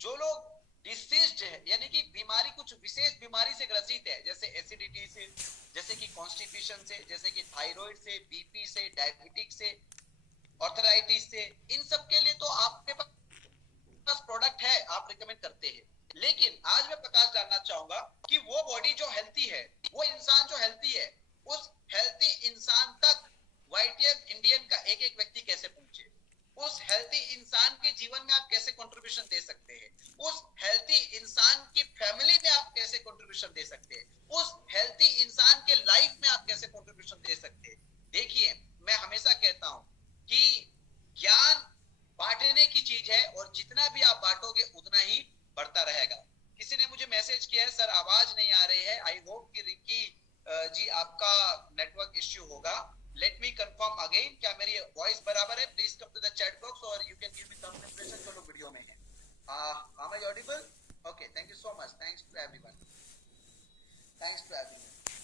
जो लोग डिसीज्ड है, यानी कि बीमारी, कुछ विशेष बीमारी से ग्रसित है, जैसे एसिडिटी से, जैसे कि कॉन्स्टिपेशन से, जैसे कि थायराइड से, बीपी से, डायबिटिक से, ऑर्थराइटिस से, इन सब के लिए तो आपके पास प्रोडक्ट है, आप रिकमेंड करते हैं। लेकिन आज मैं प्रकाश डालना चाहूंगा कि वो बॉडी जो हेल्थी है, वो इंसान जो हेल्थी है, उस हेल्थी इंसान तक वाईटीएम इंडियन का एक एक व्यक्ति कैसे पहुंचे, उस हेल्थी इंसान के जीवन में आप कैसे कंट्रीब्यूशन दे सकते हैं, उस हेल्थी इंसान की फैमिली में आप कैसे कंट्रीब्यूशन दे सकते हैं, उस हेल्थी इंसान के लाइफ में आप कैसे कंट्रीब्यूशन दे सकते हैं। देखिए, मैं हमेशा कहता हूं कि ज्ञान बांटने की चीज है, और जितना भी आप बांटोगे उतना ही बढ़ता रहेगा। किसी ने मुझे मैसेज किया है, सर आवाज नहीं आ रही है, आई होप कि रिंकी जी आपका नेटवर्क इश्यू होगा। लेट मी कंफर्म अगेन, क्या मेरी वॉइस बराबर है? Please come to the chat box और you can give me some impression जो लोग वीडियो में है। am I audible? Okay, thank you so much, thanks to everyone, thanks to everyone.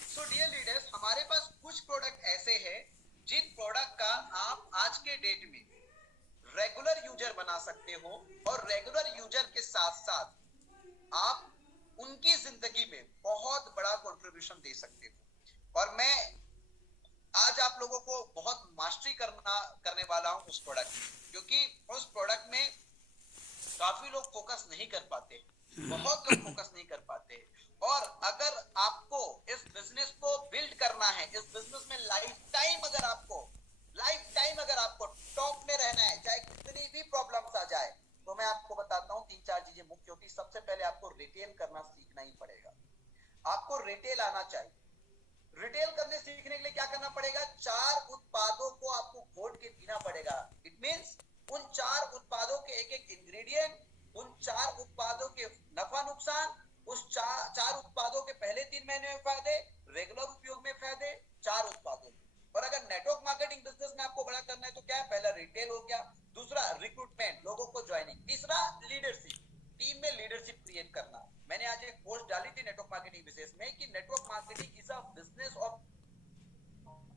So dear leaders, हमारे पास कुछ प्रोडक्ट ऐसे हैं जिन प्रोडक्ट का आप आज के डेट में रेगुलर यूजर बना सकते हो, और रेगुलर यूजर के साथ साथ आप उनकी जिंदगी में बहुत बड़ा कंट्रीब्यूशन दे सकते हो। और मैं आज आप लोगों को बहुत मास्टरी करने वाला हूं उस प्रोडक्ट में, क्योंकि उस प्रोडक्ट में काफी लोग फोकस नहीं कर पाते, बहुत लोग फोकस नहीं कर पाते। और अगर आपको इस बिजनेस को बिल्ड करना है, इस बिजनेस में लाइफ टाइम अगर आपको टॉप में रहना है, चाहे कितनी भी प्रॉब्लम्स आ जाए, तो मैं आपको बताता हूँ तीन चार चीजें मुख्य होती। सबसे पहले आपको रिटेल करना सीखना ही पड़ेगा। आपको रिटेल आना चाहिए। रिटेल करने सीखने के लिए क्या करना पड़ेगा? 4 उत्पादों को आपको घोट के पीना पड़ेगा। इट मींस उन 4 उत्पादों के एक एक इंग्रेडिएंट, उन 4 उत्पादों के नफा नुकसान, उस 4 उत्पादों के पहले 3 महीने में फायदे, रेगुलर उपयोग में फायदे, 4 उत्पादों। और अगर नेटवर्क मार्केटिंग बिजनेस में आपको बड़ा करना है तो क्या है? पहला रिटेल हो गया, दूसरा रिक्रूटमेंट, लोगों को ज्वाइनिंग, तीसरा लीडरशिप, टीम में लीडरशिप क्रिएट करना। मैंने आज एक पोस्ट डाली थी नेटवर्क मार्केटिंग विशेष में कि network marketing is a business of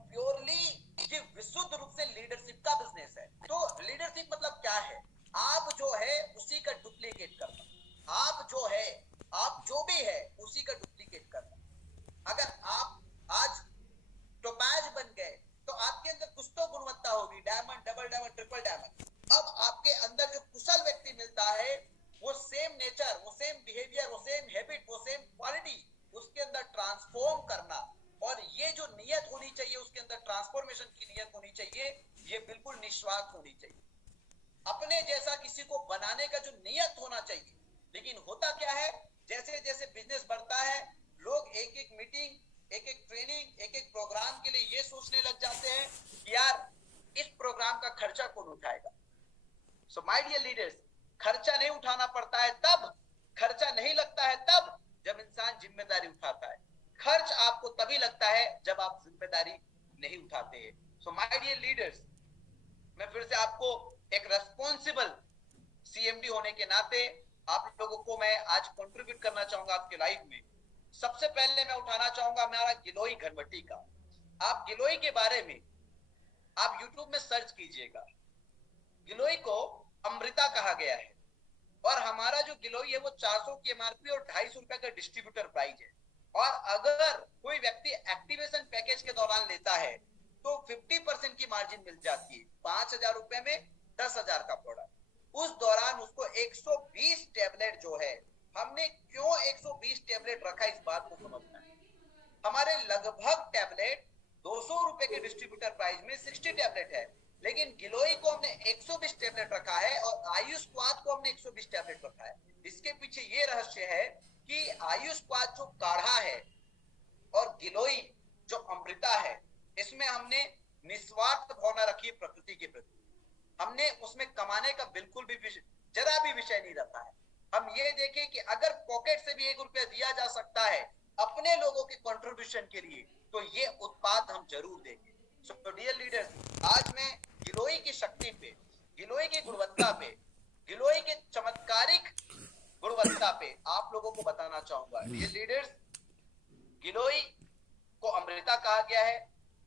purely, ये विशुद्ध रूप से लीडरशिप का बिजनेस है। तो लीडरशिप मतलब क्या है? आप जो है उसी का डुप्लीकेट करना, आप जो है, आप जो भी है उसी का डुप्लीकेट करना। अगर आप आज टोपाज बन गए तो आपके अंदर कुछ तो गुणवत्ता होगी, diamond, double diamond, triple diamond. अब आपके अंदर जो कुशल व्यक्ति मिलता है, वो सेम नेचर, वो सेम बिहेवियर, वो सेम हैबिट, वो सेम क्वालिटी उसके अंदर ट्रांसफॉर्म करना, और ये जो नियत होनी चाहिए उसके अंदर, ट्रांसफॉर्मेशन की नियत होनी चाहिए, ये बिल्कुल निस्वार्थ होनी चाहिए। अपने जैसा किसी को बनाने का जो नियत होना चाहिए। लेकिन होता क्या है, जैसे जैसे बिजनेस बढ़ता है, लोग एक एक मीटिंग, एक एक ट्रेनिंग, एक एक प्रोग्राम के लिए ये सोचने लग जाते हैं कि यार इस प्रोग्राम का खर्चा कौन उठाएगा। सो माय डियर लीडर्स, खर्चा नहीं उठाना पड़ता है तब, खर्चा नहीं लगता है तब जब इंसान जिम्मेदारी उठाता है। खर्च आपको तभी लगता है जब आप जिम्मेदारी नहीं उठाते हैं। सो माय डियर लीडर्स, मैं फिर से आपको एक रेस्पॉन्सिबल सीएमडी होने के नाते आप लोगों को मैं आज कंट्रीब्यूट करना चाहूंगा आपके लाइफ में। सबसे पहले मैं उठाना चाहूंगा हमारा गिलोय घनवटी का। आप गिलोय के बारे में आप यूट्यूब में सर्च कीजिएगा। गिलोय को अमृता कहा गया है, और हमारा जो गिलोय है वो 400 की एमआरपी और 250 रुपए का डिस्ट्रीब्यूटर प्राइस है। और अगर कोई व्यक्ति एक्टिवेशन पैकेज के दौरान लेता है तो 50% की मार्जिन मिल जाती है। 5,000 रुपए में 10,000 का प्रोडक्ट। उस दौरान उसको 120 टैबलेट जो है, हमने क्यों 120 टैबलेट रखा, इस बात को समझना है। हमारे लगभग टैबलेट 200 रुपए के डिस्ट्रीब्यूटर प्राइस में 60 टैबलेट है, लेकिन गिलोय को हमने 120 टैबलेट रखा है, और आयुष क्वाथ को हमने 120 टैबलेट रखा है। इसके पीछे ये रहस्य है कि आयुष क्वाथ जो काढ़ा है और गिलोय जो अमृता है, इसमें हमने निस्वार्थ भावना रखी है प्रकृति के प्रति। हमने उसमें कमाने का बिल्कुल भी जरा भी विषय नहीं रखा है। हम ये देखें कि अगर पॉकेट से भी 1 रुपया दिया जा सकता है अपने लोगों के कंट्रीब्यूशन के लिए, तो ये उत्पाद हम जरूर देंगे। सो डियर लीडर्स, आज मैं गिलोय की शक्ति पे, गिलोय की गुणवत्ता पे, गिलोय के चमत्कारिक गुणवत्ता पे आप लोगों को बताना चाहूंगा। डियर लीडर्स, गिलोय को अमृता कहा गया है।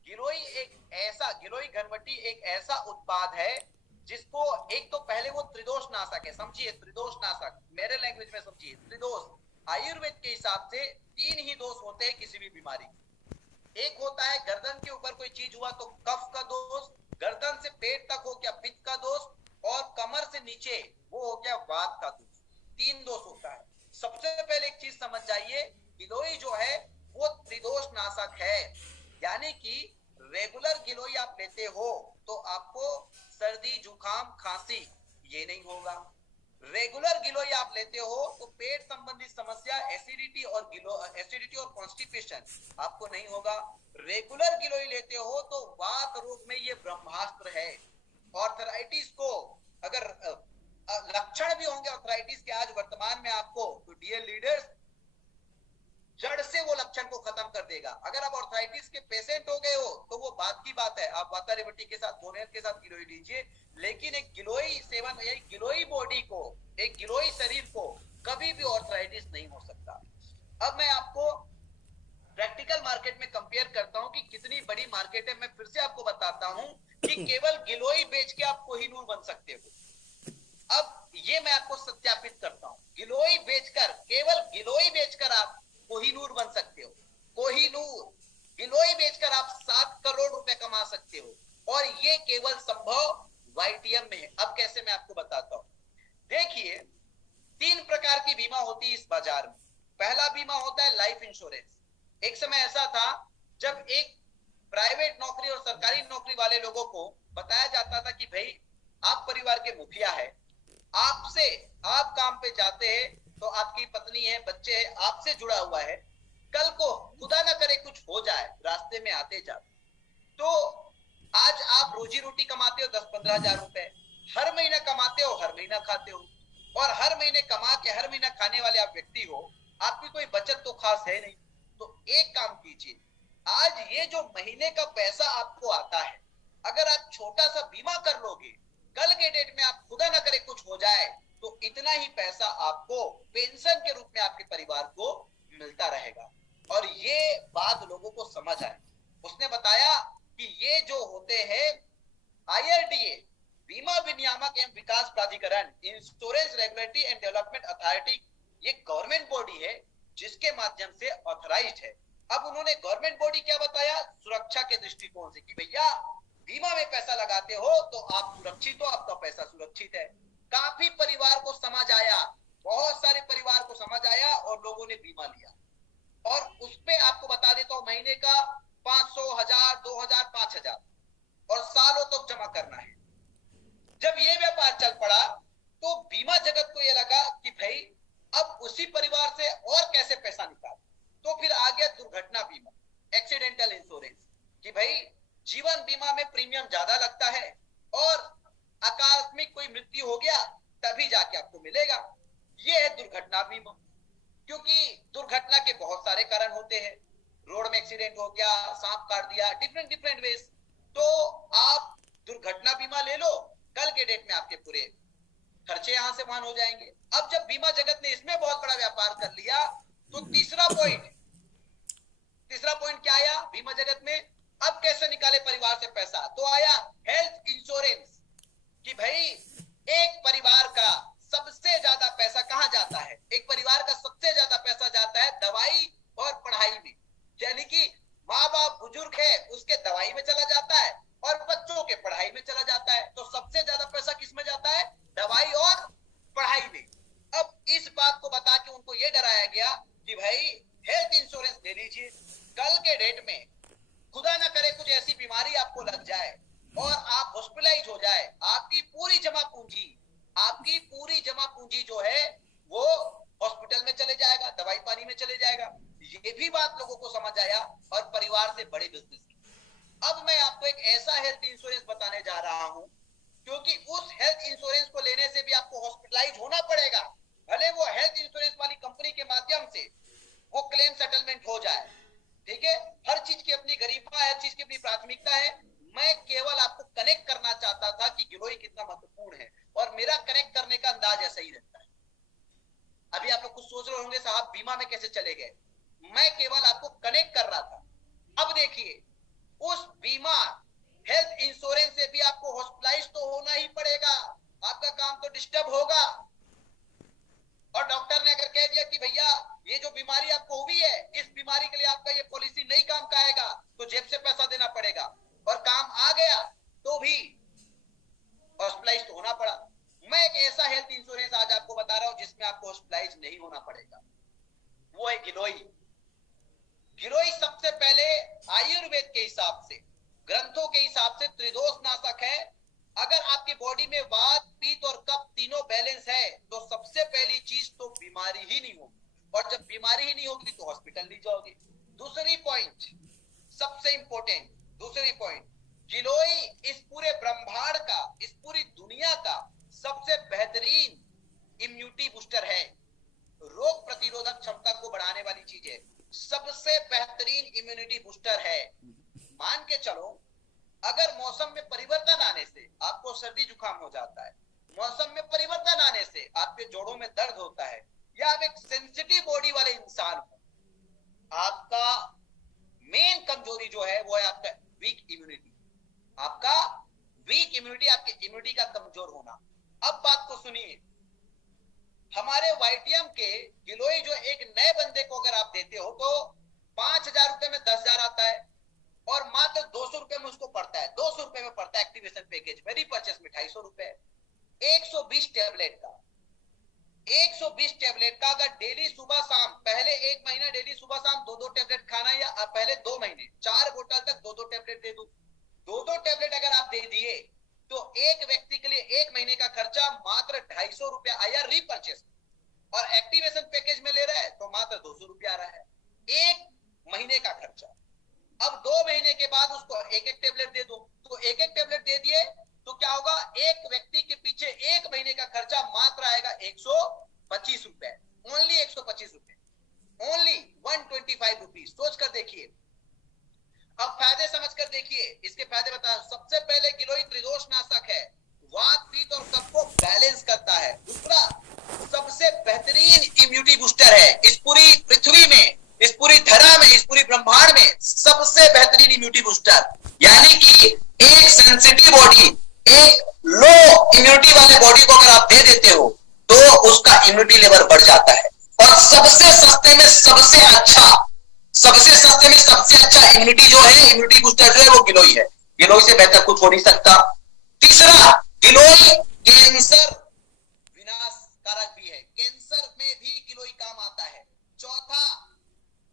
गिलोय घनवटी एक ऐसा उत्पाद है जिसको, एक तो पहले वो त्रिदोष नाशक है, समझिए त्रिदोष नाशक। लैंग्वेज में समझिए, त्रिदोष। आयुर्वेद के हिसाब से 3 ही दोष होते हैं किसी भी बीमारी। एक होता है गर्दन के ऊपर कोई चीज हुआ तो कफ का दोष, गर्दन से पेट तक हो गया पित्त का दोष, और कमर से नीचे वो हो गया वात का दोष। 3 दोष होता है। सबसे पहले एक चीज समझ जाइए, गिलोय जो है वो त्रिदोष नाशक है। यानी कि रेगुलर गिलोय आप लेते हो तो आपको सर्दी जुकाम खांसी ये नहीं होगा। रेगुलर गिलोय आप लेते हो तो पेट संबंधित समस्या एसिडिटी और कॉन्स्टिपेशन आपको नहीं होगा। रेगुलर गिलोय लेते हो तो वात रोग में ये ब्रह्मास्त्र है। ऑर्थराइटिस को अगर लक्षण भी होंगे ऑर्थराइटिस के आज वर्तमान में आपको, तो डियर लीडर्स जड़ से वो लक्षण को खत्म कर देगा। अगर आप ऑर्थराइटिस के पेशेंट हो गए हो तो वो बात की बात है, आप वातारेवटी के साथ बोनेल के साथ गिलोय लीजिए, लेकिन एक गिलोय सेवन, एक गिलोय बॉडी को, एक गिलोय शरीर को कभी भी ऑर्थराइटिस नहीं हो सकता। अब मैं आपको प्रैक्टिकल मार्केट में कंपेयर करता हूं कि कितनी बड़ी मार्केट है। मैं फिर से आपको बताता हूं कि केवल गिलोय बेच के आप कोहिनूर बन सकते हो। अब ये मैं आपको सत्यापित करता हूं, गिलोय बेचकर, केवल गिलोय बेचकर आप कोहिनूर बन सकते हो। कोहिनूर गिलोय बेचकर आप 7 करोड़ रुपए कमा सकते हो, और ये केवल संभव वाईटीएम में है। अब कैसे, मैं आपको बताता हूं। देखिए 3 प्रकार की बीमा होती है इस बाजार में। पहला बीमा होता है लाइफ इंश्योरेंस। एक समय ऐसा था जब एक प्राइवेट नौकरी और सरकारी नौकरी वाले लोगों को बताया जाता था कि भाई आप परिवार के मुखिया है, आपसे, आप काम पे जाते हैं तो आपकी पत्नी है, बच्चे हैं, आपसे जुड़ा हुआ है, कल को खुदा ना करे कुछ हो जाए रास्ते में आते जाते, तो आज आप रोजी रोटी कमाते हो 10-15 हजार रुपए, हर महीना कमाते हो, हर महीना खाते हो, और हर महीने कमा के हर महीना खाने वाले आप व्यक्ति हो, आपकी कोई बचत तो खास है नहीं। तो एक काम कीजिए, आज ये जो महीने का पैसा आपको आता है, अगर आप छोटा सा बीमा कर लोगे, कल के डेट में आप खुदा ना करे कुछ हो जाए तो इतना ही पैसा आपको पेंशन के रूप में आपके परिवार को मिलता रहेगा। और ये बात लोगों को समझ आए। उसने बताया कि ये जो होते हैं आईआरडीए, बीमा विनियामक एवं विकास प्राधिकरण, insurance regulatory and development authority, ये गवर्नमेंट बॉडी है जिसके माध्यम से ऑथराइज्ड है। अब उन्होंने गवर्नमेंट बॉडी क्या बताया, सुरक्षा के दृष्टिकोण से, कि भैया बीमा में पैसा लगाते हो तो आप सुरक्षित हो, आपका पैसा सुरक्षित है। काफी परिवार को समझ आया, बहुत सारे परिवार को समझ आया और लोगों ने बीमा लिया। और उस पे आपको बता देता हूं, महीने का 500, 1000, 2000, 5000 और सालों तक जमा करना है। जब ये व्यापार चल पड़ा तो बीमा जगत को ये लगा कि भाई अब उसी परिवार से और कैसे पैसा निकाल, तो फिर आ गया दुर्घटना बीमा, एक्सीडेंटल इंश्योरेंस, कि भाई जीवन बीमा में प्रीमियम ज्यादा लगता है और आकस्मिक कोई मृत्यु हो गया तभी जाके आपको मिलेगा। ये है दुर्घटना बीमा। क्योंकि दुर्घटना के बहुत सारे कारण होते हैं, रोड में एक्सीडेंट हो गया, सांप काट दिया, डिफरेंट वेज, तो आप दुर्घटना बीमा ले लो, कल के डेट में आपके पूरे खर्चे यहां से वहां हो जाएंगे। अब जब बीमा जगत ने इसमें बहुत बड़ा व्यापार कर लिया तो तीसरा पॉइंट क्या आया बीमा जगत में, अब कैसे निकाले परिवार से पैसा, तो आया हेल्थ इंश्योरेंस, कि भाई एक परिवार का सबसे ज्यादा पैसा कहां जाता है, एक परिवार का सबसे ज्यादा पैसा जाता है दवाई और पढ़ाई में। यानी कि माँ बाप बुजुर्ग है उसके दवाई में चला जाता है और बच्चों के पढ़ाई में चला जाता है, तो सबसे ज्यादा पैसा किस में जाता है, दवाई और पढ़ाई में। अब इस बात को बता के उनको ये डराया गया कि भाई हेल्थ इंश्योरेंस ले लीजिए, कल के डेट में खुदा ना करे कुछ ऐसी बीमारी आपको लग जाए और आप हॉस्पिटलाइज हो जाए, आपकी पूरी जमा पूंजी जो है वो हॉस्पिटल में चले जाएगा, दवाई पानी में चले जाएगा। ये भी बात लोगों को समझ आया और परिवार से बड़े बिजनेस की। अब मैं आपको एक ऐसा हेल्थ इंश्योरेंस बताने जा रहा हूं, क्योंकि उस हेल्थ इंश्योरेंस को लेने से भी आपको हॉस्पिटलाइज होना पड़ेगा, भले वो हेल्थ इंश्योरेंस वाली कंपनी के माध्यम से वो क्लेम सेटलमेंट हो जाए। ठीक है, हर चीज की अपनी गरिमा है, हर चीज की अपनी प्राथमिकता है। मैं केवल आपको कनेक्ट करना चाहता था कि गिलोय कितना महत्वपूर्ण है, और मेरा कनेक्ट करने का अंदाज ऐसा ही रहता है। अभी आप लोग कुछ सोच रहे होंगे साहब बीमा में कैसे चले गए, मैं केवल आपको कनेक्ट कर रहा था। अब देखिए उस बीमा हेल्थ इंश्योरेंस से भी आपको हॉस्पिटलाइज तो होना ही पड़ेगा, आपका काम तो डिस्टर्ब होगा। और डॉक्टर ने अगर कह दिया कि भैया ये जो बीमारी आपको हुई है, इस बीमारी के लिए आपका ये पॉलिसी नहीं काम का आएगा, तो जेब से पैसा देना पड़ेगा, और काम आ गया तो भी हॉस्पिटलाइज तो होना पड़ा। मैं एक ऐसा हेल्थ इंश्योरेंस आज आपको बता रहा हूं जिसमें आपको हॉस्पिटलाइज नहीं होना पड़ेगा, वो है गिलोय। गिलोय सबसे पहले आयुर्वेद के हिसाब से, ग्रंथों के हिसाब से त्रिदोष नाशक है। अगर आपकी बॉडी में वात, पित्त और कफ तीनों बैलेंस है तो सबसे पहली चीज तो बीमारी ही नहीं होगी, और जब बीमारी ही नहीं होगी तो हॉस्पिटल नहीं जाओगे। दूसरी पॉइंट, सबसे इंपॉर्टेंट दूसरी पॉइंट, गिलोय इस पूरे ब्रह्मांड का, इस पूरी दुनिया का सबसे बेहतरीन इम्यूनिटी बूस्टर है, रोग प्रतिरोधक क्षमता को बढ़ाने वाली चीज है, सबसे बेहतरीन इम्यूनिटी बूस्टर है। मान के चलो अगर मौसम में परिवर्तन आने से आपको सर्दी जुकाम हो जाता है, मौसम में परिवर्तन आने से आपके जोड़ों में दर्द होता है, या आप एक सेंसिटिव बॉडी वाले इंसान हो, आपका मेन कमजोरी जो है वो है आपका वीक इम्यूनिटी, आपका वीक इम्यूनिटी, आपके इम्यूनिटी का कमजोर होना। अब बात को सुनिए, हमारे वाईटीएम के गिलोय जो एक नए बंदे को अगर आप देते हो तो 5,000 रुपए में 10,000 आता है, और मात्र 200 रुपए में उसको पड़ता है, 200 रुपए में पड़ता है एक्टिवेशन पैकेज में, रीपर्चेस में 250 रुपए। 120 टेबलेट का, 120 टेबलेट का अगर डेली सुबह शाम, पहले 1 महीना डेली सुबह शाम 2-2 टेबलेट खाना, या पहले 2 महीने 4 बोतल तक 2-2 टेबलेट दे दूं, 2-2 टेबलेट अगर आप दे दिए तो एक व्यक्ति के लिए 1 महीने का खर्चा मात्र 250 रुपया आया रीपर्चेस, और एक्टिवेशन पैकेज में ले रहा है तो मात्र 200 रुपया आ रहा है 1 महीने का खर्चा। अब 2 महीने के बाद उसको एक टेबलेट दे दो, तो एक टेबलेट दे दिए तो क्या होगा, एक व्यक्ति के पीछे 1 महीने का खर्चा मात्र आएगा 125 रुपए, ओनली 125 रुपए, ओनली 125 रुपीज। सोच कर देखिए, अब फायदे समझ कर देखिए, इसके फायदे बता। सबसे पहले गिलोय त्रिदोष नाशक है, वात, पित्त और कफ को बैलेंस करता है। दूसरा, सबसे बेहतरीन इम्यूनिटी बूस्टर है इस पूरी पृथ्वी में, इस पूरी धरा में, इस पूरी ब्रह्मांड में सबसे बेहतरीन इम्यूनिटी बूस्टर। यानी कि एक सेंसिटिव बॉडी, एक लो इम्यूनिटी वाले बॉडी को अगर आप दे देते हो तो उसका इम्यूनिटी लेवल बढ़ जाता है। और सबसे सस्ते में सबसे अच्छा, सबसे सस्ते में सबसे अच्छा इम्यूनिटी जो है, इम्यूनिटी बूस्टर जो है वो गिलोय है। गिलोय से बेहतर कुछ हो नहीं सकता। तीसरा, गिलोय कैंसर विनाशकारक भी है, कैंसर में भी गिलोय काम आता है। चौथा,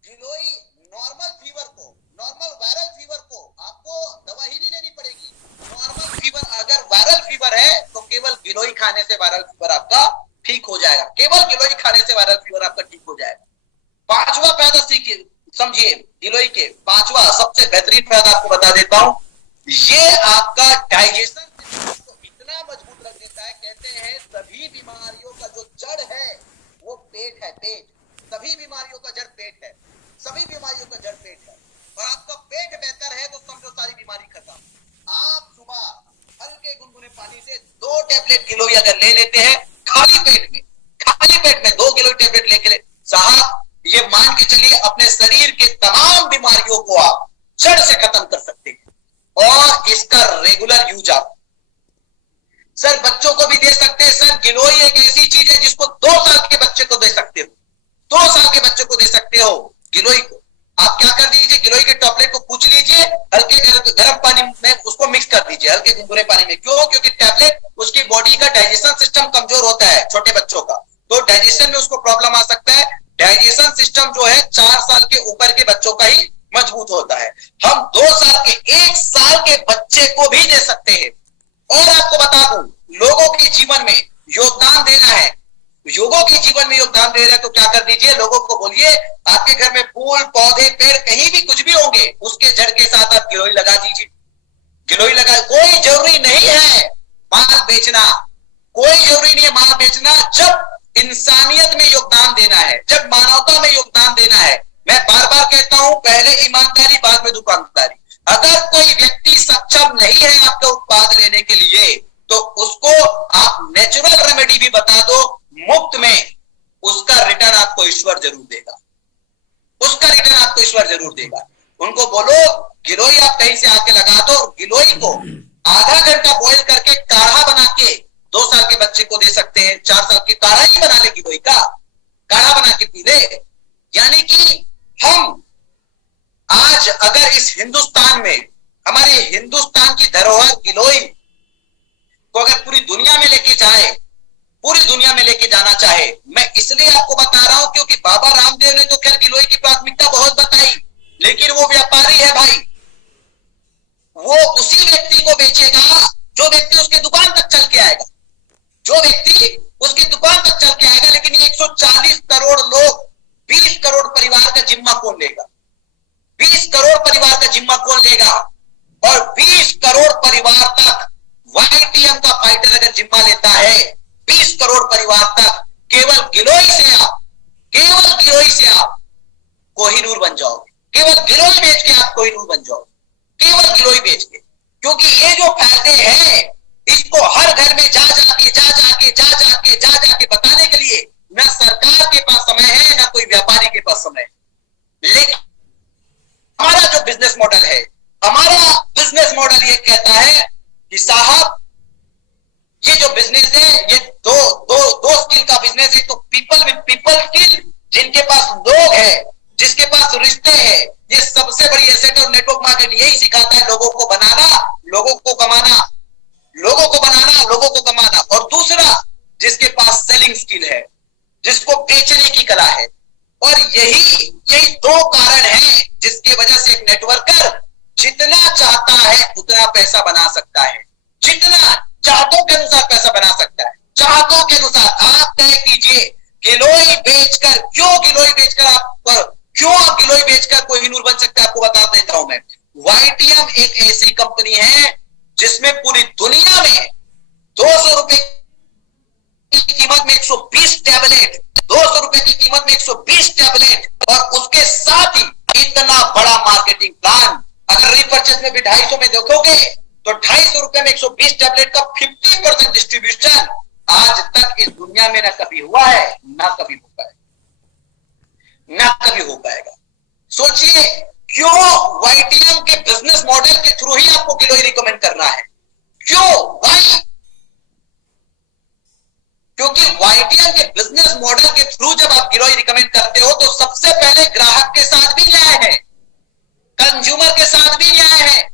गिलोय नॉर्मल फीवर को, नॉर्मल वायरल फीवर को आपको दवा ही नहीं लेनी पड़ेगी। नॉर्मल फीवर, अगर वायरल फीवर है तो केवल गिलोय खाने से वायरल फीवर आपका ठीक हो जाएगा, केवल गिलोय खाने से वायरल फीवर आपका ठीक हो जाएगा। पांचवा फायदा सीखिए, समझिए गिलोय के पांचवा सबसे बेहतरीन फायदा आपको बता देता हूं, ये आपका डाइजेशन को इतना मजबूत रख देता है। कहते हैं सभी बीमारियों का जो जड़ है वो पेट है, पेट, सभी बीमारियों का जड़ पेट है, सभी बीमारियों का जड़ पेट है। और आपका पेट बेहतर है तो समझो सारी बीमारी खत्म। आप सुबह हल्के गुनगुने पानी से 2 टेबलेट गिलोय अगर ले लेते हैं खाली पेट में, खाली पेट में 2 गिलोय टेबलेट लेके साहब, ये मान के चलिए अपने शरीर के तमाम बीमारियों को आप जड़ से खत्म कर सकते हैं। और इसका रेगुलर यूज आप सर बच्चों को भी दे सकते हैं। सर गिलोय एक ऐसी चीज है जिसको 2 साल के बच्चे को दे सकते हो, 2 साल के बच्चे को दे सकते हो गिलोय को। आप क्या कर दीजिए, गिलोय के टॉपलेट को पूछ लीजिए, हल्के गर्म पानी में उसको मिक्स कर दीजिए, हल्के गुनगुने पानी में। क्यों? क्योंकि टैबलेट उसकी बॉडी का डाइजेशन सिस्टम कमजोर होता है छोटे बच्चों का, तो डाइजेशन में उसको प्रॉब्लम आ सकता है। डाइजेशन सिस्टम जो है 4 साल के ऊपर के बच्चों का ही मजबूत होता है। हम 2 साल के, 1 साल के बच्चे को भी दे सकते हैं। और आपको बता दूं, लोगों के जीवन में योगदान देना है, लोगों के जीवन में योगदान दे रहे हैं तो क्या कर दीजिए, लोगों को बोलिए आपके घर में फूल पौधे पेड़ कहीं भी कुछ भी होंगे उसके जड़ के साथ आप गिलोय लगा दीजिए। गिलोय लगा, कोई जरूरी नहीं है माल बेचना, कोई जरूरी नहीं है माल बेचना। जब इंसानियत में योगदान देना है, जब मानवता में योगदान देना है, मैं बार बार कहता हूं पहले ईमानदारी बाद में दुकानदारी। अगर कोई व्यक्ति सक्षम नहीं है आपका उत्पाद लेने के लिए तो उसको आप नेचुरल रेमेडी भी बता दो मुफ्त में, उसका रिटर्न आपको ईश्वर जरूर देगा, उसका रिटर्न आपको ईश्वर जरूर देगा। उनको बोलो गिलोय आप कहीं से आके लगा दो, गिलोय को आधा घंटा बॉईल करके काढ़ा बना के 2 साल के बच्चे को दे सकते हैं, 4 साल के काढ़ा ही बना ले गिलोय का, काढ़ा बना के पी ले। यानी कि हम आज अगर इस हिंदुस्तान में हमारे हिंदुस्तान की धरोहर गिलोय को अगर पूरी दुनिया में लेके जाए, पूरी दुनिया में लेके जाना चाहे, मैं इसलिए आपको बता रहा हूं क्योंकि बाबा रामदेव ने तो खैर गिलोय की प्राथमिकता बहुत बताई, लेकिन वो व्यापारी है भाई, वो उसी व्यक्ति को बेचेगा जो व्यक्ति उसके दुकान तक चल के आएगा, जो व्यक्ति उसकी दुकान तक चल के आएगा। लेकिन 140 करोड़ लोग, 20 करोड़ परिवार का जिम्मा कौन लेगा? 20 करोड़ परिवार का जिम्मा कौन लेगा? और 20 करोड़ परिवार तक वाईटीएम का फाइटर अगर जिम्मा लेता है, 20 करोड़ परिवार तक, केवल गिलोय से आप, केवल गिलोय से आप कोहिनूर बन जाओगे, केवल गिलोय बेच के आप कोहिनूर बन जाओगे, केवल गिलोय बेच के। क्योंकि ये जो फायदे हैं इसको हर घर में जा जाके बताने के लिए ना सरकार के पास समय है, ना कोई व्यापारी के पास समय है। लेकिन हमारा जो बिजनेस मॉडल है, हमारा बिजनेस मॉडल ये कहता है कि साहब ये जो बिजनेस है ये दो स्किल का बिजनेस है। तो पीपल विद पीपल स्किल, जिनके पास लोग है, जिसके पास रिश्ते हैं, ये सबसे बड़ी एसेट। और नेटवर्क मार्केटिंग यही सिखाता है, लोगों को बनाना, लोगों को कमाना, लोगों को बनाना, लोगों को कमाना। और दूसरा, जिसके पास सेलिंग स्किल है, जिसको बेचने की कला है। और यही दो कारण हैं जिसकी वजह से एक नेटवर्कर जितना चाहता है उतना पैसा बना सकता है, जितना चाहतों के अनुसार पैसा बना सकता है, चाहतों के अनुसार। आप तय कीजिए गिलोय बेचकर, क्यों गिलोय बेचकर आप गिलोय बेचकर कोहिनूर बन सकता है। आपको बता देता हूं मैं, वाईटीएम एक ऐसी कंपनी है जिसमें पूरी दुनिया में 200 रुपए की कीमत में 120 टैबलेट, 200 रुपए की कीमत में 120 टैबलेट, और उसके साथ ही इतना बड़ा मार्केटिंग प्लान। अगर रीपर्चेस में भी 250 में देखोगे तो 250 रुपए में 120 टैबलेट का 50% डिस्ट्रीब्यूशन आज तक इस दुनिया में ना कभी हुआ है, ना कभी हो पाएगा, ना कभी हो पाएगा। सोचिए क्यों वाईटीएम के बिजनेस मॉडल के थ्रू ही आपको गिलोय रिकमेंड करना है? क्यों? वाई? क्योंकि वाईटीएम के बिजनेस मॉडल के थ्रू जब आप गिलोय रिकमेंड करते हो तो सबसे पहले ग्राहक के साथ भी न्याय है, कंज्यूमर के साथ भी न्याय है।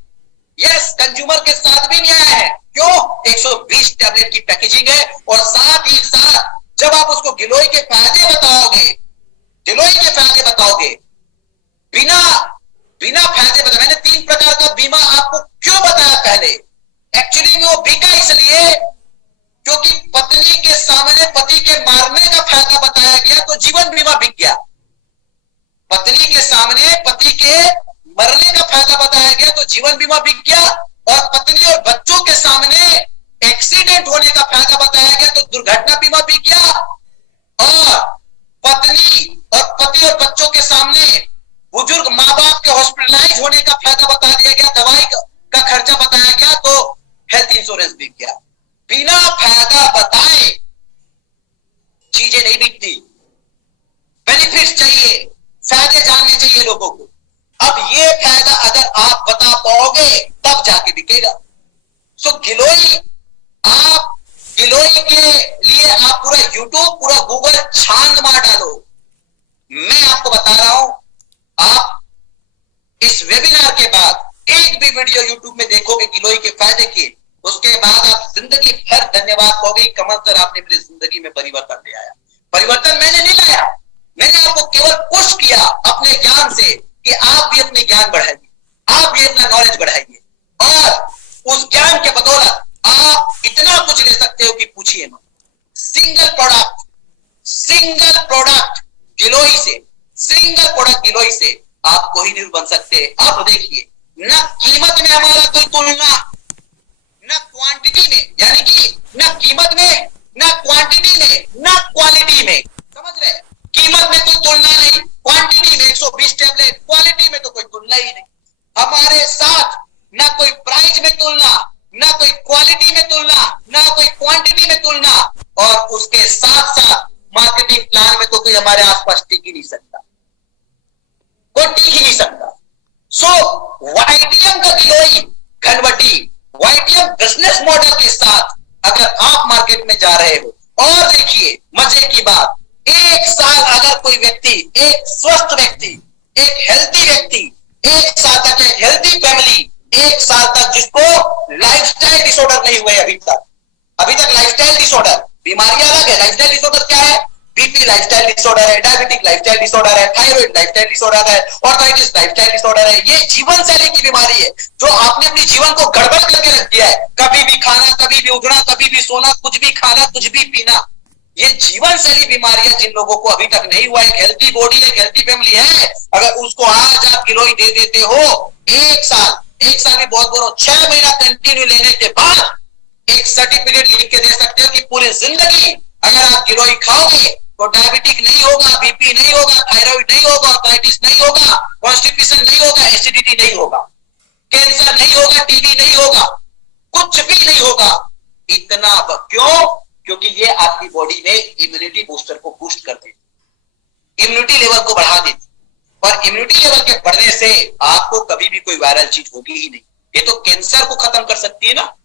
यस, कंज्यूमर के साथ भी न्याय है। क्यों? 120 टैबलेट की पैकेजिंग है, और साथ ही साथ जब आप उसको गिलोय के फायदे बताओगे, गिलोय के फायदे बताओगे, बिना फायदे बताए। मैंने 3 प्रकार का बीमा आपको क्यों बताया पहले? एक्चुअली में वो बिका इसलिए क्योंकि पत्नी के सामने पति के मारने का फायदा बताया गया तो जीवन बीमा बिक गया। पत्नी के सामने पति के मरने का फायदा बताया गया तो जीवन बीमा बिक गया। और पत्नी और बच्चों के सामने एक्सीडेंट होने का फायदा बताया गया तो दुर्घटना बीमा बिक गया। और पत्नी और पति और बच्चों के सामने बुजुर्ग माँ बाप के हॉस्पिटलाइज होने का फायदा बता दिया गया, दवाई का खर्चा बताया गया तो हेल्थ इंश्योरेंस बिक गया। बिना फायदा बताए चीजें नहीं बिकती। बेनिफिट्स चाहिए, फायदे जानने चाहिए लोगों को। अब ये फायदा अगर आप बता पाओगे तब जाके बिकेगा। सो गिलोय के लिए आप पूरा यूट्यूब, पूरा गूगल छांग मार डालो। मैं आपको बता रहा हूं, आप इस वेबिनार के बाद एक भी वीडियो यूट्यूब में देखोगे गिलोय के फायदे की, उसके बाद आप जिंदगी भर धन्यवाद पाओगे। कमल सर, आपने मेरी जिंदगी में परिवर्तन ले आया। परिवर्तन मैंने नहीं लाया, मैंने आपको केवल पुश किया अपने ज्ञान से कि आप भी अपने ज्ञान बढ़ाइए, आप भी अपना नॉलेज बढ़ाइए, और उस ज्ञान के बदौलत आप इतना कुछ ले सकते हो कि पूछिए मत। सिंगल प्रोडक्ट गिलोय से, सिंगल प्रोडक्ट गिलोय से आप कोहिनूर बन सकते हैं। अब देखिए, ना कीमत में हमारा कोई तुलना, ना क्वांटिटी में, यानी कि ना कीमत में, ना क्वांटिटी में, ना क्वालिटी में। समझ रहे? कीमत में कोई तुलना नहीं, क्वांटिटी में 120 टैबलेट, क्वालिटी में तो कोई तुलना ही नहीं। हमारे साथ ना कोई प्राइस में तुलना, ना कोई क्वालिटी में तुलना, ना कोई क्वांटिटी में तुलना, और उसके साथ साथ मार्केटिंग प्लान में तो कोई हमारे आसपास टिक ही नहीं सकता, कोई टिक ही नहीं सकता। सो वाईटीएम का गिलोय घनवटी, वाईटीएम बिजनेस मॉडल के साथ अगर आप मार्केट में जा रहे हो, और देखिए मजे की बात, एक साल अगर कोई व्यक्ति, एक स्वस्थ व्यक्ति, एक हेल्थी व्यक्ति, एक साल तक, एक हेल्थी फैमिली, एक साल तक जिसको लाइफस्टाइल डिसऑर्डर नहीं हुए अभी तक लाइफस्टाइल डिसऑर्डर, बीमारियां अलग है, लाइफस्टाइल डिसऑर्डर क्या है? बीपी लाइफस्टाइल डिसऑर्डर है, डायबिटिक लाइफस्टाइल डिसऑर्डर है, थायराइड लाइफस्टाइल डिसऑर्डर है, ऑर्थराइटिस लाइफस्टाइल डिसऑर्डर है। ये जीवन शैली की बीमारी है जो आपने अपने जीवन को गड़बड़ करके रख दिया है। कभी भी खाना, कभी भी उठना, कभी भी सोना, कुछ भी खाना, कुछ भी पीना। ये जीवन शैली बीमारियां जिन लोगों को अभी तक नहीं हुआ, एक हेल्थी बॉडी, एक हेल्थी फैमिली है, अगर उसको आज आप गिलोय दे देते हो, एक साल भी बहुत बोलो, 6 महीना कंटिन्यू लेने के बाद एक सर्टिफिकेट लिख के दे सकते हो कि पूरी जिंदगी अगर आप गिलोय खाओगे तो डायबिटिक नहीं होगा, बीपी नहीं होगा, थायराइड नहीं होगा, आर्थराइटिस नहीं होगा, कॉन्स्टिपेशन नहीं होगा, एसिडिटी नहीं होगा, कैंसर नहीं होगा, टीबी नहीं होगा, कुछ भी नहीं होगा। इतना क्यों? क्योंकि ये आपकी बॉडी में इम्यूनिटी बूस्टर को बूस्ट कर देती, इम्यूनिटी लेवल को बढ़ा देती, और इम्यूनिटी लेवल के बढ़ने से आपको कभी भी कोई वायरल चीज होगी ही नहीं। ये तो कैंसर को खत्म कर सकती है ना,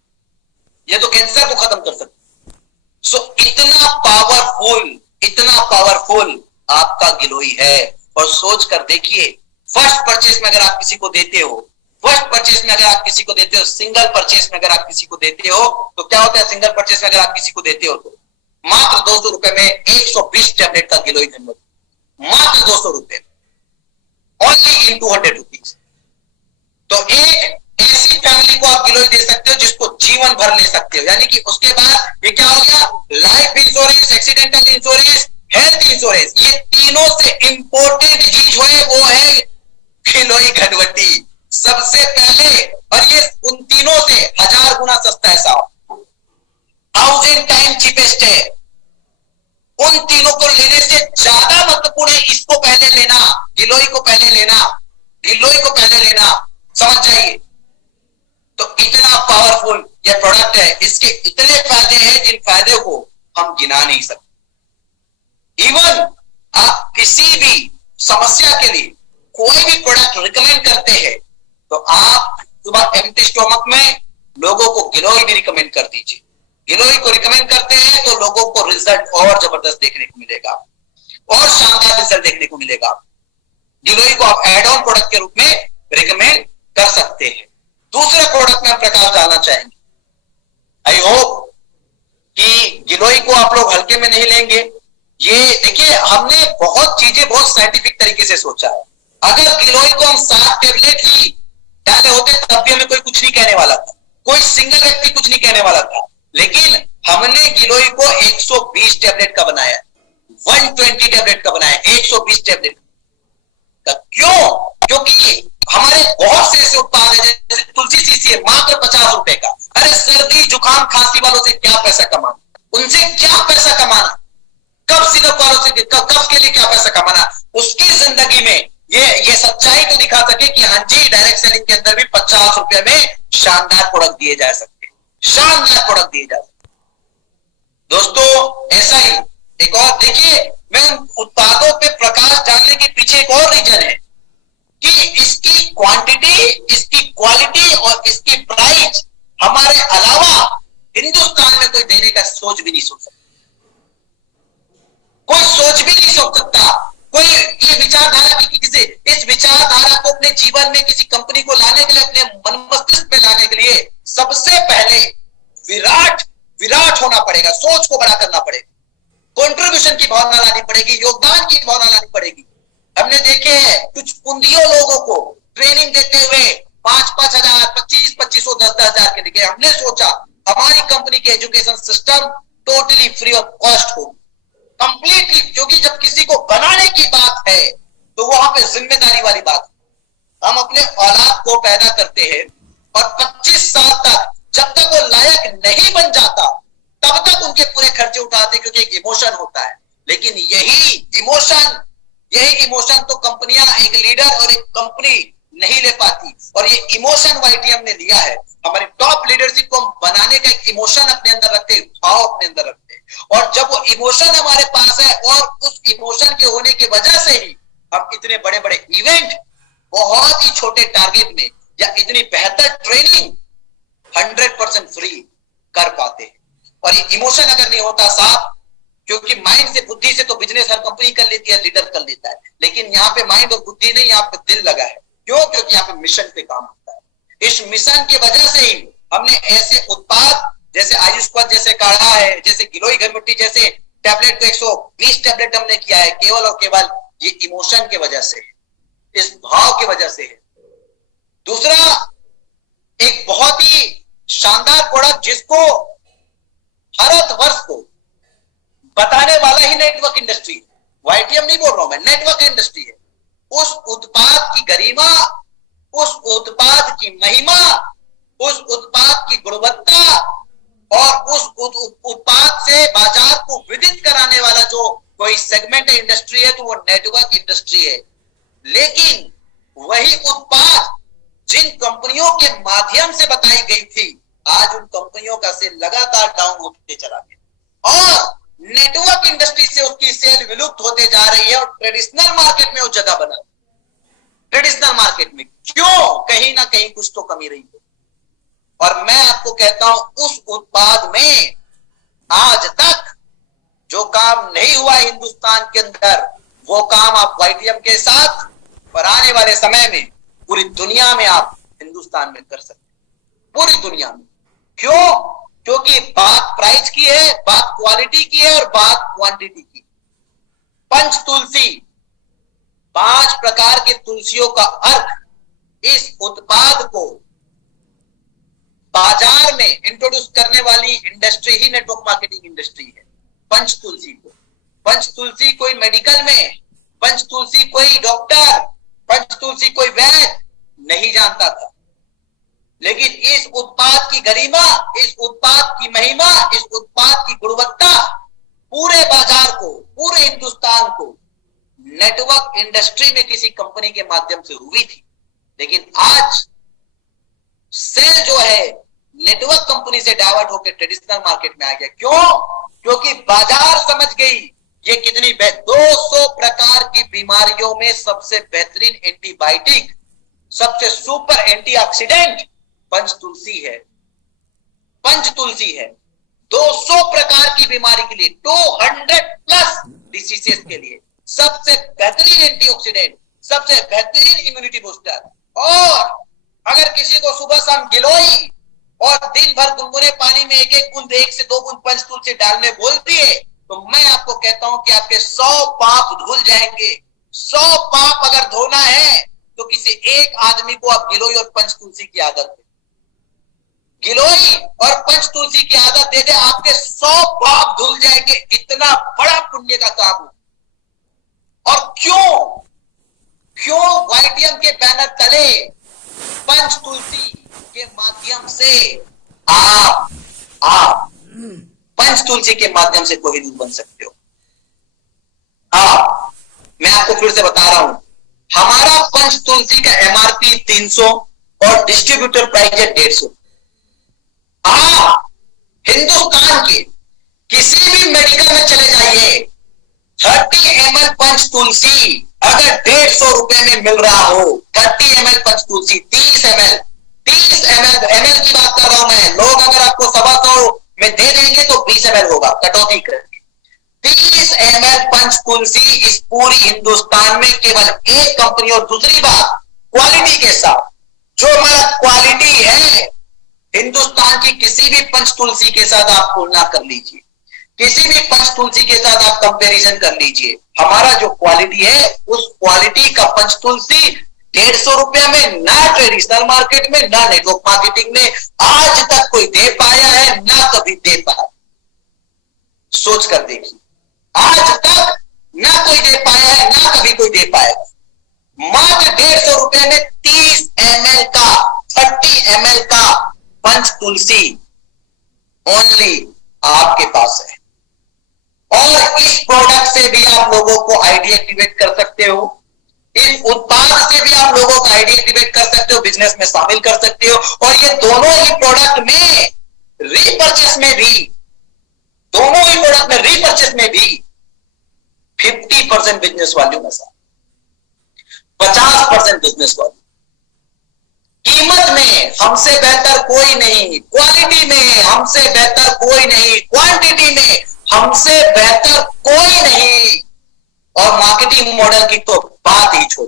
ये तो कैंसर को खत्म कर सकती है। सो इतना पावरफुल आपका गिलोय है। और सोच कर देखिए, फर्स्ट परचेस में अगर आप किसी को देते हो, सिंगल परचेस में अगर आप किसी को देते हो तो क्या होता है? सिंगल परचेस में अगर आप किसी को देते हो तो मात्र 200 रुपए में 120 टैबलेट का गिलोय जनवल, मात्र 200 रुपए, ओनली इन 200 रुपीज। तो एक ऐसी फैमिली को आप गिलोय दे सकते हो जिसको जीवन भर ले सकते हो। यानी कि उसके बाद ये क्या हो गया? Life insurance, accidental insurance, health insurance, ये तीनों से इंपॉर्टेंट चीज है वो है गिलोय घनवटी सबसे पहले। और ये उन तीनों से 1000 गुना सस्ता है साहब, 1000 टाइम चीपेस्ट है। उन तीनों को लेने से ज्यादा महत्वपूर्ण है इसको पहले लेना, गिलोय को पहले लेना, समझ जाइए। तो इतना पावरफुल ये प्रोडक्ट है, इसके इतने फायदे हैं जिन फायदों को हम गिना नहीं सकते। इवन आप किसी भी समस्या के लिए कोई भी प्रोडक्ट रिकमेंड करते हैं तो आप सुबह एम्प्टी स्टोमक में लोगों को गिलोय भी रिकमेंड कर दीजिए। गिलोय को रिकमेंड करते हैं तो लोगों को रिजल्ट और जबरदस्त देखने को मिलेगा, और शानदार रिजल्ट देखने को मिलेगा। गिलोय को आप एड ऑन प्रोडक्ट के रूप में रिकमेंड कर सकते हैं। दूसरे प्रोडक्ट में हम प्रकाश डालना चाहेंगे। आई होप कि गिलोय को आप लोग हल्के में नहीं लेंगे। ये देखिए, हमने बहुत चीजें बहुत साइंटिफिक तरीके से सोचा है। अगर गिलोय को हम 7 टैबलेट ही डाले होते तब भी हमें कोई कुछ नहीं कहने वाला था, कोई सिंगल व्यक्ति कुछ नहीं कहने वाला था। लेकिन हमने गिलोय को 120 टैबलेट का बनाया, 120 टैबलेट का बनाया, 120 टैबलेट का। क्यों? क्योंकि हमारे बहुत से ऐसे उत्पाद है, जैसे तुलसी सीसी है मात्र 50 रुपए का। अरे सर्दी जुकाम खांसी वालों से क्या पैसा कमाना, उनसे क्या पैसा कमाना, कफ सिरप वालों से कफ के लिए क्या पैसा कमाना। उसकी जिंदगी में ये सच्चाई तो दिखा सके कि हाँ जी, डायरेक्ट सेलिंग के अंदर भी 50 रुपए में शानदार प्रोडक्ट दिए जा सकते, शानदार प्रोडक्ट दिए जा सकते। दोस्तों ऐसा ही एक और देखिए, मैं उन उत्पादों पे प्रकाश डालने के पीछे एक और रीजन है कि इसकी क्वांटिटी, इसकी क्वालिटी और इसकी प्राइस हमारे अलावा हिंदुस्तान में कोई देने का सोच भी नहीं सोच सकता, कोई सोच भी नहीं सोच सकता। कोई ये विचारधारा की किसी इस विचारधारा को अपने जीवन में किसी कंपनी को लाने के लिए, अपने मन मस्तिष्क में लाने के लिए सबसे पहले विराट होना पड़ेगा, सोच को बड़ा करना पड़ेगा, कंट्रीब्यूशन की भावना लानी पड़ेगी, योगदान की भावना लानी पड़ेगी। हमने देखे हैं कुछ पुंदियों लोगों को ट्रेनिंग देते हुए 5-5 हजार, 25-2500, 10-10 हजार के लिए हमने सोचा हमारी कंपनी की education system totally free of cost हो, कंप्लीटली। क्योंकि जब किसी को बनाने की बात है तो वहां पे जिम्मेदारी वाली बात है। हम अपने औलाद को पैदा करते हैं और 25 साल तक जब तक वो लायक नहीं बन जाता तब तक उनके पूरे खर्चे उठाते हैं, क्योंकि एक इमोशन होता है। लेकिन यही इमोशन तो कंपनियां, एक लीडर और एक कंपनी नहीं ले पाती। और ये इमोशन वाइटी हमने लिया है, हमारी टॉप लीडरशिप को हम बनाने का एक इमोशन अपने अंदर रखते हैं, भाव अपने अंदर रखते हैं। और जब वो इमोशन हमारे पास है और उस इमोशन के होने की वजह से ही हम इतने बड़े बड़े इवेंट बहुत ही छोटे टारगेट में या इतनी बेहतर ट्रेनिंग 100% फ्री कर पाते हैं। और ये इमोशन अगर नहीं होता साहब क्योंकि माइंड से, बुद्धि से तो बिजनेस हर कंपनी कर लेती है, लीडर कर लेता है, लेकिन यहाँ पे माइंड और बुद्धि नहीं, यहाँ पे दिल लगा है। क्यों? क्योंकि यहाँ पे मिशन पे काम होता है। इस मिशन की वजह से ही हमने ऐसे उत्पाद जैसे आयुष पद जैसे काढ़ा है, जैसे गिलोय घर मिट्टी जैसे टैबलेट, 120 टैबलेट हमने किया है, केवल और केवल ये इमोशन के वजह से, इस भाव की वजह से है। दूसरा, एक बहुत ही शानदार प्रोडक्ट जिसको भारतवर्ष को बताने वाला ही नेटवर्क इंडस्ट्री, वाईटीएम नहीं बोल रहा हूं मैं, नेटवर्क इंडस्ट्री है। उस उत्पाद की गरिमा, उस उत्पाद की महिमा, उस उत्पाद की गुणवत्ता और उस उत्पाद से बाजार को विदित कराने वाला जो कोई सेगमेंट इंडस्ट्री है तो वो नेटवर्क इंडस्ट्री है। लेकिन वही उत्पाद जिन कंपनियों के माध्यम से बताई गई थी, आज उन कंपनियों का सेल लगातार डाउन होते चला गया और नेटवर्क इंडस्ट्री से उसकी सेल विलुप्त होते जा रही है और ट्रेडिशनल मार्केट में वो जगह बना। ट्रेडिशनल मार्केट में क्यों? कहीं ना कहीं कुछ तो कमी रही है। और मैं आपको कहता हूं, उस उत्पाद में आज तक जो काम नहीं हुआ हिंदुस्तान के अंदर, वो काम आप वाईटीएम के साथ और आने वाले समय में पूरी दुनिया में आप हिंदुस्तान में कर सकते हैं, पूरी दुनिया में। क्यों? क्योंकि बात प्राइस की है, बात क्वालिटी की है और बात क्वांटिटी की। पंच तुलसी, 5 प्रकार के तुलसियों का अर्थ इस उत्पाद को बाजार में इंट्रोड्यूस करने वाली इंडस्ट्री ही नेटवर्क मार्केटिंग इंडस्ट्री है। पंच तुलसी को, पंच तुलसी कोई मेडिकल में, पंच तुलसी कोई डॉक्टर, पंच तुलसी कोई वैद्य नहीं जानता था, लेकिन इस उत्पाद की गरिमा, इस उत्पाद की महिमा, इस उत्पाद की गुणवत्ता पूरे बाजार को, पूरे हिंदुस्तान को नेटवर्क इंडस्ट्री में किसी कंपनी के माध्यम से हुई थी। लेकिन आज सेल जो है नेटवर्क कंपनी से डाइवर्ट होकर ट्रेडिशनल मार्केट में आ गया। क्यों? क्योंकि बाजार समझ गई ये कितनी 200 प्रकार की बीमारियों में सबसे बेहतरीन एंटीबायोटिक, सबसे सुपर एंटीऑक्सीडेंट पंच तुलसी है। पंच तुलसी है 200 प्रकार की बीमारी के लिए, 200+ डिसीजेस के लिए सबसे बेहतरीन एंटीऑक्सीडेंट, सबसे बेहतरीन इम्यूनिटी बूस्टर। और अगर किसी को सुबह शाम गिलोय और दिन भर गुनगुने पानी में 1 बूंद, 1 से 2 बूंद पंच तुलसी डालने बोल दिए, तो मैं आपको कहता हूं कि आपके 100 पाप धुल जाएंगे। 100 पाप अगर धोना है तो किसी एक आदमी को आप गिलोय और पंच तुलसी की आदत दे, गिलोय और पंच तुलसी की आदत दे दे, आपके 100 पाप धुल जाएंगे। इतना बड़ा पुण्य का काम है। और क्यों वाईटीएम के बैनर तले पंच तुलसी के माध्यम से आप पंच तुलसी के माध्यम से कोहिनूर बन सकते हो। मैं आपको फिर से बता रहा हूं, हमारा पंच तुलसी का एमआरपी 300 और डिस्ट्रीब्यूटर प्राइस है 150। आप हिंदुस्तान के किसी भी मेडिकल में चले जाइए, 30 ml पंच तुलसी अगर 150 रुपए में मिल रहा हो, 30 ml पंच तुलसी, 30 ml की बात कर रहा हूं मैं। लोग अगर आपको 125 में दे देंगे तो 20 ml होगा, कटौती करके 30 ml पंच तुलसी इस पूरी हिंदुस्तान में केवल एक कंपनी। और दूसरी बात, क्वालिटी के साथ, जो हमारा क्वालिटी है हिंदुस्तान की किसी भी पंच तुलसी के साथ आप तुलना कर लीजिए, किसी भी पंच तुलसी के साथ आप कंपैरिजन कर लीजिए, हमारा जो क्वालिटी है उस क्वालिटी का पंच तुलसी 150 रुपए में ना ट्रेडिशनल मार्केट में, ना नेटवर्क मार्केटिंग में आज तक कोई दे पाया है, ना कभी दे पाया। सोच कर देखिए, आज तक ना कोई दे पाया है, ना कभी कोई दे पाएगा। मात्र 150 रुपए में 30 ml का, 30 ml का पंच तुलसी ओनली आपके पास है। और इस प्रोडक्ट से भी आप लोगों को आईडी एक्टिवेट कर सकते हो, इस उत्पाद से भी आप लोगों का आईडी एक्टिवेट कर सकते हो, बिजनेस में शामिल कर सकते हो। और ये दोनों ही प्रोडक्ट में रीपर्चेस में भी, दोनों ही प्रोडक्ट में रीपर्चेस में भी 50% बिजनेस वैल्यू में साथ 50% बिजनेस वैल्यू। कीमत में हमसे बेहतर कोई नहीं, क्वालिटी में हमसे बेहतर कोई नहीं, क्वांटिटी में हमसे बेहतर कोई नहीं, और मार्केटिंग मॉडल की तो बात ही छोड़।